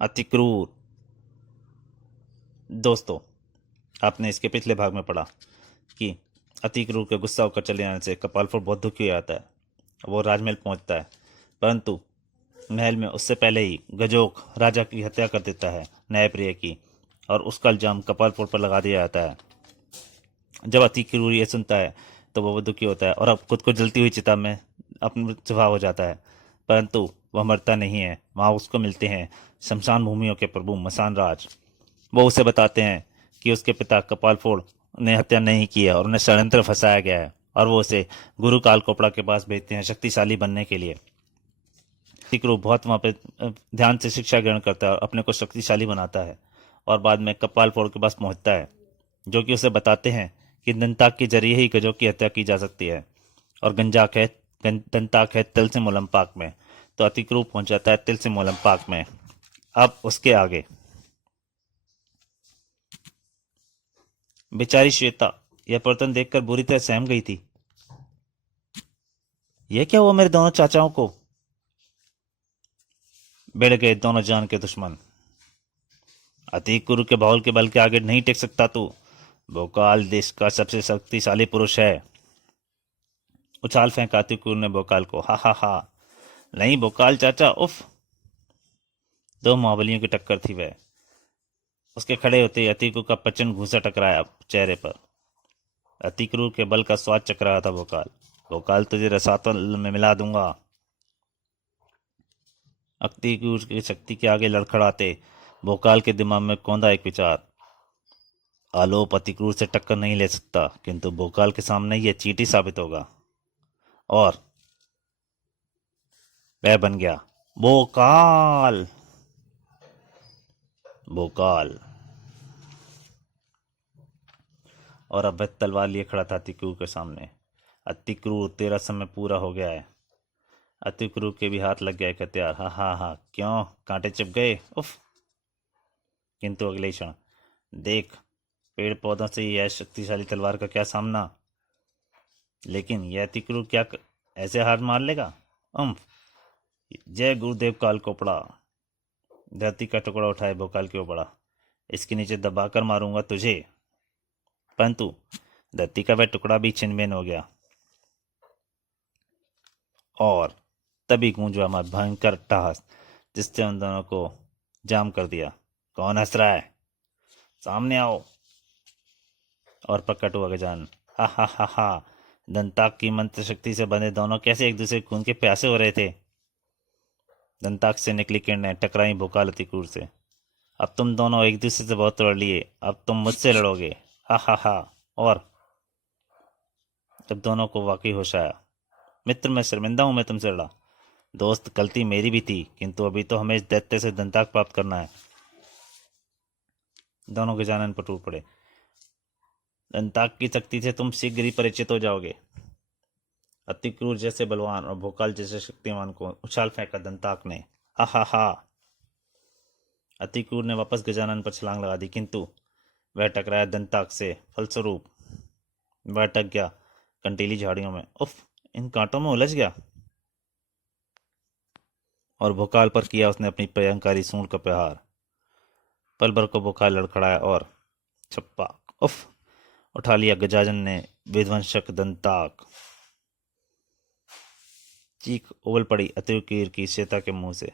अति क्रूर। दोस्तों, आपने इसके पिछले भाग में पढ़ा कि अति क्रूर के गुस्सा होकर चले जाने से कपालफोड़ बहुत दुखी हो जाता है। वो राजमहल पहुंचता है, परंतु महल में उससे पहले ही गजोक राजा की हत्या कर देता है, न्यायप्रिय की, और उसका इल्जाम कपालफोड़ पर लगा दिया जाता है। जब अति क्रूर ये सुनता है तो वो दुखी होता है और अब खुद को जलती हुई चिता में अपना सुबह हो जाता है, परंतु वह मरता नहीं है। वहाँ उसको मिलते हैं शमशान भूमियों के प्रभु मसान राज। वो उसे बताते हैं कि उसके पिता कपालफोड़ ने हत्या नहीं की है और उन्हें षड्यंत्र फंसाया गया है, और वो उसे गुरु काल कोपड़ा के पास भेजते हैं शक्तिशाली बनने के लिए। तिकरू बहुत वहाँ पे ध्यान से शिक्षा ग्रहण करता है और अपने को शक्तिशाली बनाता है, और बाद में कपालफोड़ के पास पहुंचता है, जो कि उसे बताते हैं कि दंताक के जरिए ही गजों की हत्या की जा सकती है, और दंताक है तिलसिम ओलंपाक में। तो अतिक्रू पहुंच जाता है तिलसिम ओलंपाक में। अब उसके आगे बेचारी श्वेता यह बर्तन देखकर बुरी तरह सहम गई थी। यह क्या हुआ मेरे दोनों चाचाओं को? भिड़ गए दोनों जान के दुश्मन। अतिकुरु के बाहुल के बल के आगे नहीं टिक सकता तू। भोकाल देश का सबसे शक्तिशाली पुरुष है। उछाल फेंका अतिकुरु ने भोकाल को। हा हा हा। नहीं भोकाल चाचा, उफ। दो महाबलियों की टक्कर थी वह। उसके खड़े होते ही अतिकुरु का प्रचंड घूंसा टकराया चेहरे पर। अतिक्रूर के बल का स्वाद चख रहा था भोकाल। भोकाल तुझे रसातल में मिला दूंगा। अतिक्रूर की शक्ति के आगे लड़खड़ाते भोकाल के दिमाग में कौंधा एक विचार। आलोप अतिक्रूर से टक्कर नहीं ले सकता, किंतु भोकाल के सामने यह चींटी साबित होगा। और वह बन गया भोकाल। भोकाल। और अब वह तलवार लिए खड़ा था अतिक्रूर के सामने। अतिक्रूर, तेरा समय पूरा हो गया है। अतिक्रूर के भी हाथ लग गया एक हथियार। हा हा हा। क्यों, कांटे चिप गए? उफ। किंतु अगले ही क्षण देख, पेड़ पौधों से यह शक्तिशाली तलवार का क्या सामना। लेकिन यह अतिक्रूर क्या ऐसे हार मार लेगा? उम्फ। जय गुरुदेव काल कोपड़ा। धरती का टुकड़ा उठाए भोकाल क्यों पड़ा। इसके नीचे दबाकर मारूंगा तुझे। परंतु धरती का वह टुकड़ा भी छिनभिन हो गया, और तभी गूंजा भयंकर अट्टहास, जिससे उन दोनों को जाम कर दिया। कौन हंस रहा है? सामने आओ। और प्रकट हुआ गजानन। हा हा हा हा। दंताक की मंत्र शक्ति से बंधे दोनों कैसे एक दूसरे खून के प्यासे हो रहे थे। दंताक से निकली किरणें टकराई भोकाल अतिक्रूर से। अब तुम दोनों एक दूसरे से बहुत लड़ लिए, अब तुम मुझसे लड़ोगे। हा हा हा। और जब दोनों को वाकई होश आया, मित्र मैं शर्मिंदा हूं मैं तुमसे लड़ा। दोस्त, गलती मेरी भी थी, किंतु अभी तो हमें इस दैत्य से दंताक प्राप्त करना है। दोनों गजानन पर टूट पड़े। दंताक की शक्ति से तुम शीघ्र ही परिचित हो जाओगे। अतिक्रूर जैसे बलवान और भोकाल जैसे शक्तिमान को उछाल फेंका दंताक ने। हा हा हा। अतिक्रूर ने वापस गजानन पर छलांग लगा दी, किंतु वह टकराया दंताक से। फलस्वरूप वह अटक गया कंटीली झाड़ियों में। उफ, इन कांटों में उलझ गया। और भोकाल पर किया उसने अपनी भयंकारी सूंड का प्रहार। पल भर को भोकाल लड़खड़ाया और छप्पा। उफ। उठा लिया गजानन ने विध्वंसक दंताक। चीख उबल पड़ी अतिक्रूर की श्वेता के मुंह से।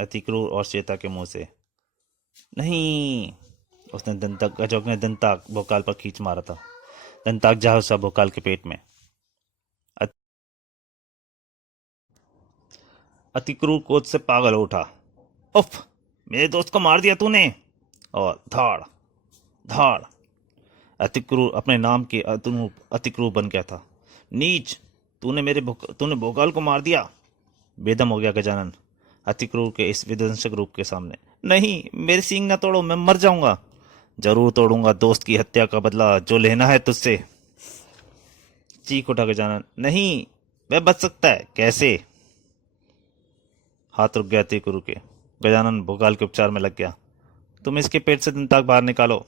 अतिक्रूर और श्वेता के मुंह से। नहीं। उसने दंताक गजोग ने दंताक भोकाल पर खींच मारा था। दंताक जा घुसा भोकाल के पेट में। अतिक्रूर क्रोध से पागल हो उठा। उफ, मेरे दोस्त को मार दिया तूने। और धाड़ धाड़। अतिक्रूर अपने नाम के अनुरूप अतिक्रूर बन गया था। नीच, तूने भोकाल को मार दिया। बेदम हो गया गजानन अतिक्रूर के इस विध्वंसक रूप के सामने। नहीं, मेरे सींग ना तोड़ो, मैं मर जाऊंगा। जरूर तोड़ूंगा दोस्त की हत्या का बदला जो लेना है तुझसे। चीख उठा गजानन। नहीं, वह बच सकता है। कैसे? हाथ रुक गया अतिक्रूर के। गजानन भोकाल के उपचार में लग गया। तुम इसके पेट से दंताक बाहर निकालो।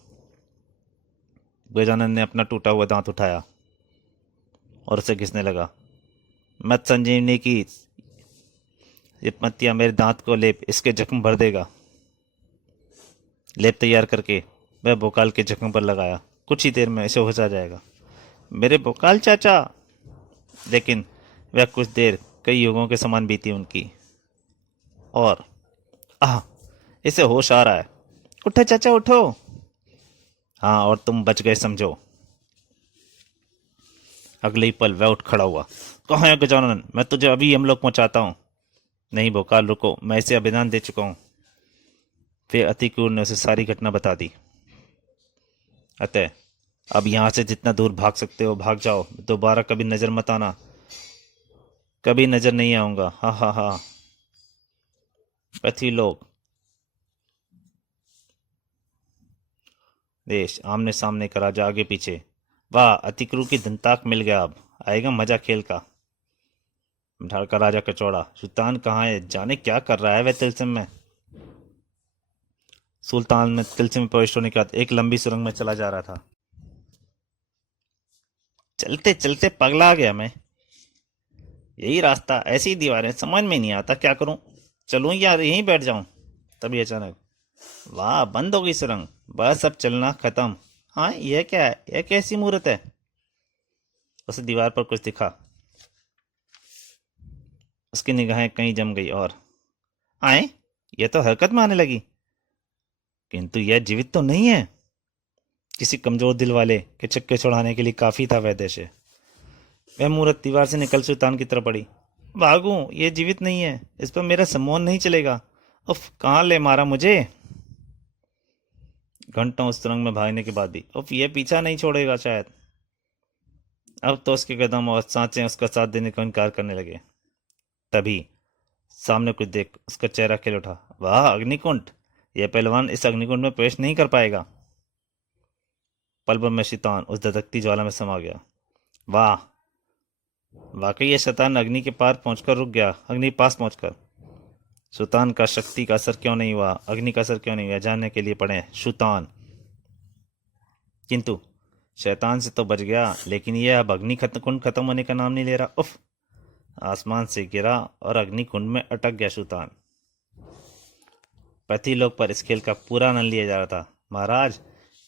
गजानन ने अपना टूटा हुआ दांत उठाया और उसे घिसने लगा। मत संजीवनी की ये पत्तियां मेरे दांत को लेप, इसके जख्म भर देगा। लेप तैयार करके वह भोकाल के जख्म पर लगाया। कुछ ही देर में इसे होश आ जाएगा। मेरे भोकाल चाचा। लेकिन वह कुछ देर कई युगों के समान बीती उनकी। और आह, इसे होश आ रहा है। उठो चाचा उठो। हाँ, और तुम बच गए समझो। अगले ही पल वह उठ खड़ा हुआ। कहाँ है गजानन? मैं तुझे अभी यमलोक पहुंचाता हूँ। नहीं भोकाल, रुको, मैं इसे अभिदान दे चुका हूँ। फिर अतिक्रूर ने उसे सारी घटना बता दी। अतः अब यहाँ से जितना दूर भाग सकते हो भाग जाओ। दोबारा कभी नजर मत आना। कभी नजर नहीं आऊंगा। हा हा हा। पथी लोग देश आमने सामने का राजा आगे पीछे। वाह, अतिक्रु की दंताक मिल गया। अब आएगा मजा खेल का। ढाल का राजा कचौड़ा। सुल्तान कहाँ है? जाने क्या कर रहा है वह तिलस्म में। सुल्तान में तिलस्म में प्रविष्ट होने के बाद एक लंबी सुरंग में चला जा रहा था। चलते चलते पगला गया मैं। यही रास्ता, ऐसी ही दीवारें, समझ में नहीं आता क्या करूं। चलूं या यहीं बैठ जाऊं। तभी अचानक, वाह, बंद हो गई सुरंग। बस अब चलना खत्म। हाँ, यह क्या है? यह कैसी मूर्त है? उसे दीवार पर कुछ दिखा। उसकी निगाहें कहीं जम गई और आए, यह तो हरकत में आने लगी। किंतु यह जीवित तो नहीं है। किसी कमजोर दिल वाले के चक्के छुड़ाने के लिए काफी था वह दृश्य। वह मूर्त दीवार से निकल सुल्तान की तरफ बढ़ी। भागूं, यह जीवित नहीं है। इस पर मेरा सम्मोहन नहीं चलेगा। उफ, कहाँ ले मारा मुझे। घंटों उस सुरंग में भागने के बाद भी उफ, यह पीछा नहीं छोड़ेगा शायद। अब तो उसके कदम और सांसें उसका साथ देने को इनकार करने लगे। तभी सामने कुछ देख उसका चेहरा खिल उठा। वाह, अग्निकुंड। यह पहलवान इस अग्निकुंड में प्रवेश नहीं कर पाएगा। पल भर में शैतान उस धधकती ज्वाला में समा गया। वाह, वाकई ये शैतान अग्नि के पार पहुंचकर रुक गया। अग्नि पास पहुंचकर सुल्तान का शक्ति का असर क्यों नहीं हुआ, अग्नि का असर क्यों नहीं हुआ, जानने के लिए पढ़े सुल्तान। किंतु शैतान से तो बच गया, लेकिन यह अब अग्नि कुंड खत्म होने का नाम नहीं ले रहा। उफ, आसमान से गिरा और अग्नि कुंड में अटक गया सुल्तान। पति लोग पर इस खेल का पूरा आनंद लिया जा रहा था। महाराज,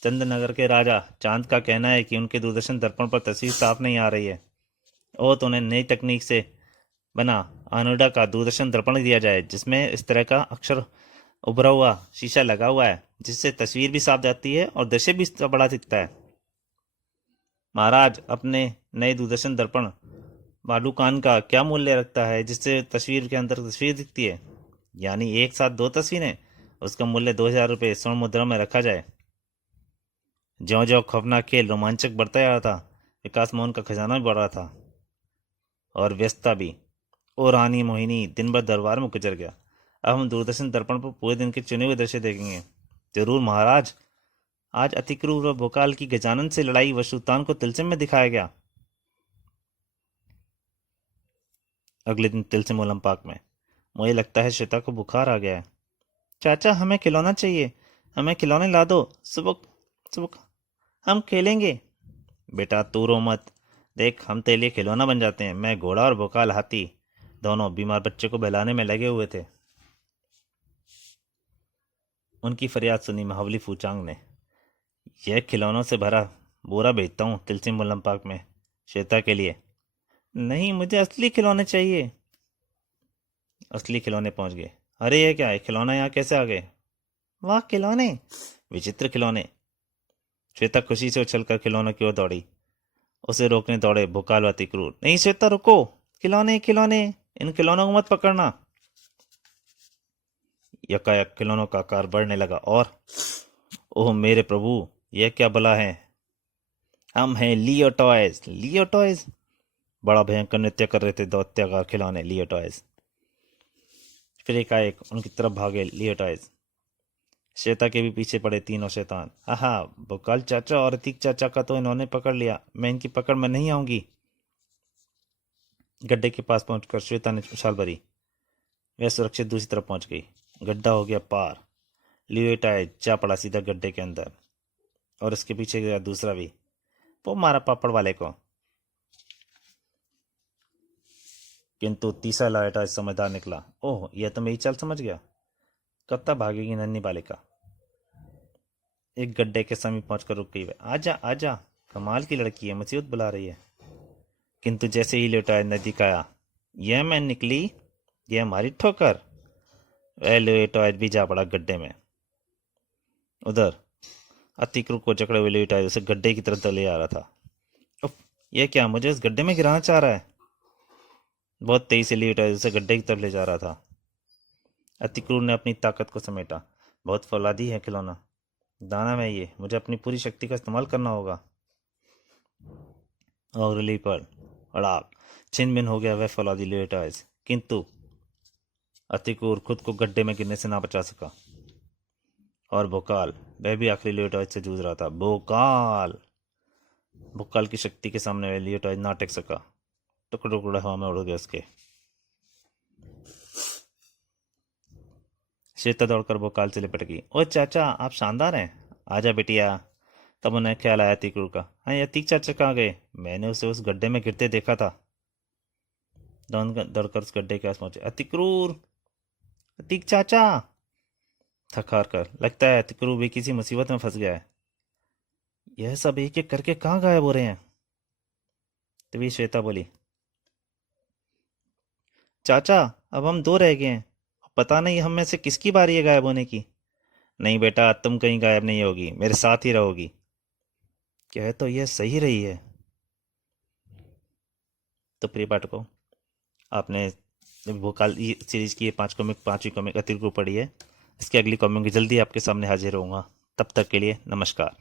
चंद्रनगर के राजा चांद का कहना है कि उनके दूरदर्शन दर्पण पर तस्वीर साफ नहीं आ रही है। और तो उन्हें नई तकनीक से बना अनोडा का दूरदर्शन दर्पण दिया जाए, जिसमें इस तरह का अक्षर उभरा हुआ शीशा लगा हुआ है, जिससे तस्वीर भी साफ जाती है और दृश्य भी बड़ा दिखता है। महाराज, अपने नए दूरदर्शन दर्पण बालूकान का क्या मूल्य रखता है, जिससे तस्वीर के अंदर तस्वीर दिखती है? यानी एक साथ दो तस्वीरें। उसका मूल्य 2000 रुपये स्वर्ण मुद्रा में रखा जाए। ज्यो ज्यो खौफनाक खेल रोमांचक बढ़ता जा रहा था, विकास मोहन का खजाना भी बढ़ रहा था और व्यस्तता भी। ओ रानी मोहिनी दिन भर दरबार में गुजर गया। अब हम दूरदर्शन दर्पण पर पूरे दिन के चुने हुए दृश्य देखेंगे। जरूर महाराज। आज अतिक्रूर और भोकाल की गजानन से लड़ाई व सुल्तान को तिलस्म में दिखाया गया। अगले दिन तिलस्म ओलंपाक में। मुझे लगता है श्वेता को बुखार आ गया है। चाचा, हमें खिलौना चाहिए। हमें खिलौने ला दो। सुबह सुबह हम खेलेंगे। बेटा तू रो मत। देख, हम तेरे लिए खिलौना बन जाते हैं। मैं घोड़ा और भोकाल हाथी दोनों बीमार बच्चे को बहलाने में लगे हुए थे। उनकी फरियाद सुनी महाबली फूचांग ने। यह खिलौनों से भरा बोरा भेजता हूँ तिलसिम ओलंपाक में, श्वेता के लिए। नहीं, मुझे असली खिलौने चाहिए। असली खिलौने पहुंच गए। अरे ये क्या है? खिलौना यहाँ कैसे आ गए? वाह, खिलौने, विचित्र खिलौने। श्वेता खुशी से उछलकर खिलौनों की ओर दौड़ी। उसे रोकने दौड़े भोकाल व तिकरूर। नहीं श्वेता, रुको। खिलौने खिलौने, इन खिलौनों को मत पकड़ना। यकायक खिलौनों का आकार बढ़ने लगा और ओह मेरे प्रभु, यह क्या भला है? हम हैं लियो टॉयज। लियो टॉयज। बड़ा भयंकर नृत्य कर रहे थे दैत्याकार खिलौने लियो टॉयज। फिर एकाएक उनकी तरफ भागे लियो टॉयज। श्वेता के भी पीछे पड़े तीनों शैतान। आहा, भोकाल चाचा और अतीक चाचा का तो इन्होंने पकड़ लिया। मैं इनकी पकड़ में नहीं आऊंगी। गड्ढे के पास पहुंचकर श्वेता ने उछाल भरी। वह सुरक्षित दूसरी तरफ पहुंच गई। गड्ढा हो गया पार। लियो टॉयज जा पड़ा सीधा गड्ढे के अंदर और उसके पीछे गया दूसरा भी। वो मारा पापड़ वाले को। किंतु तीसरा लाइटा समझदार निकला। ओह, यह तो मेरी चाल समझ गया। कब तक भागेगी नन्ही बालिका? एक गड्ढे के समीप पहुंचकर रुक गई। वह आजा आजा, कमाल की लड़की है, मुसीबत बुला रही है। किंतु जैसे ही लियोटाइड नजदीक आया, यह मैं निकली, यह हमारी ठोकर। वह लियोटाइड भी जा पड़ा गड्ढे में। उधर अतिक्रु को जकड़े हुए लियोटाइड उसे गड्ढे की तरफ ले आ रहा था। उफ, यह क्या, मुझे इस गड्ढे में गिराना चाह रहा है। बहुत तेजी से लियोटाइड उसे गड्ढे की तरफ ले जा रहा था। अतिक्रूर ने अपनी ताकत को समेटा। बहुत फौलादी है खिलौना, दाना मैं ये, मुझे अपनी पूरी शक्ति का इस्तेमाल करना होगा। और रिली पर अड़ाक छिन भिन हो गया वह फौलादी लियोटाइड, किंतु अतिक्रूर खुद को गड्ढे में गिरने से ना बचा सका। और भोकाल, वह भी आखिरी लियोटाइड से जूझ रहा था। भोकाल की शक्ति के सामने वह लियोटाइड ना टेक सका। टुकड़े टुकड़े हवा में उड़ गए उसके। श्वेता दौड़कर भोकाल से लिपट गई। ओ चाचा, आप शानदार हैं, आजा बेटिया। तब उन्हें ख्याल आया अतिक्रूर का। हाँ, ये अतीक चाचा कहाँ गए? मैंने उसे उस गड्ढे में गिरते देखा था। दौड़कर उस गड्ढे के पास पहुंचे। अतिक्रूर, अतीक चाचा। थक हार कर लगता है अतिक्रूर भी किसी मुसीबत में फंस गया है। यह सब एक एक करके कहाँ गायब हो रहे हैं? तभी श्वेता बोली, चाचा, अब हम दो रह गए हैं, पता नहीं हम में से किसकी बारी है गायब होने की। नहीं बेटा, तुम कहीं गायब नहीं होगी, मेरे साथ ही रहोगी। कह तो यह सही रही है। तो प्रिय पाठकों, आपने भोकाल सीरीज की ये 5वीं कॉमिक अतिक्रूर पढ़ी है। इसकी अगली कॉमिक जल्दी आपके सामने हाजिर होऊंगा। तब तक के लिए नमस्कार।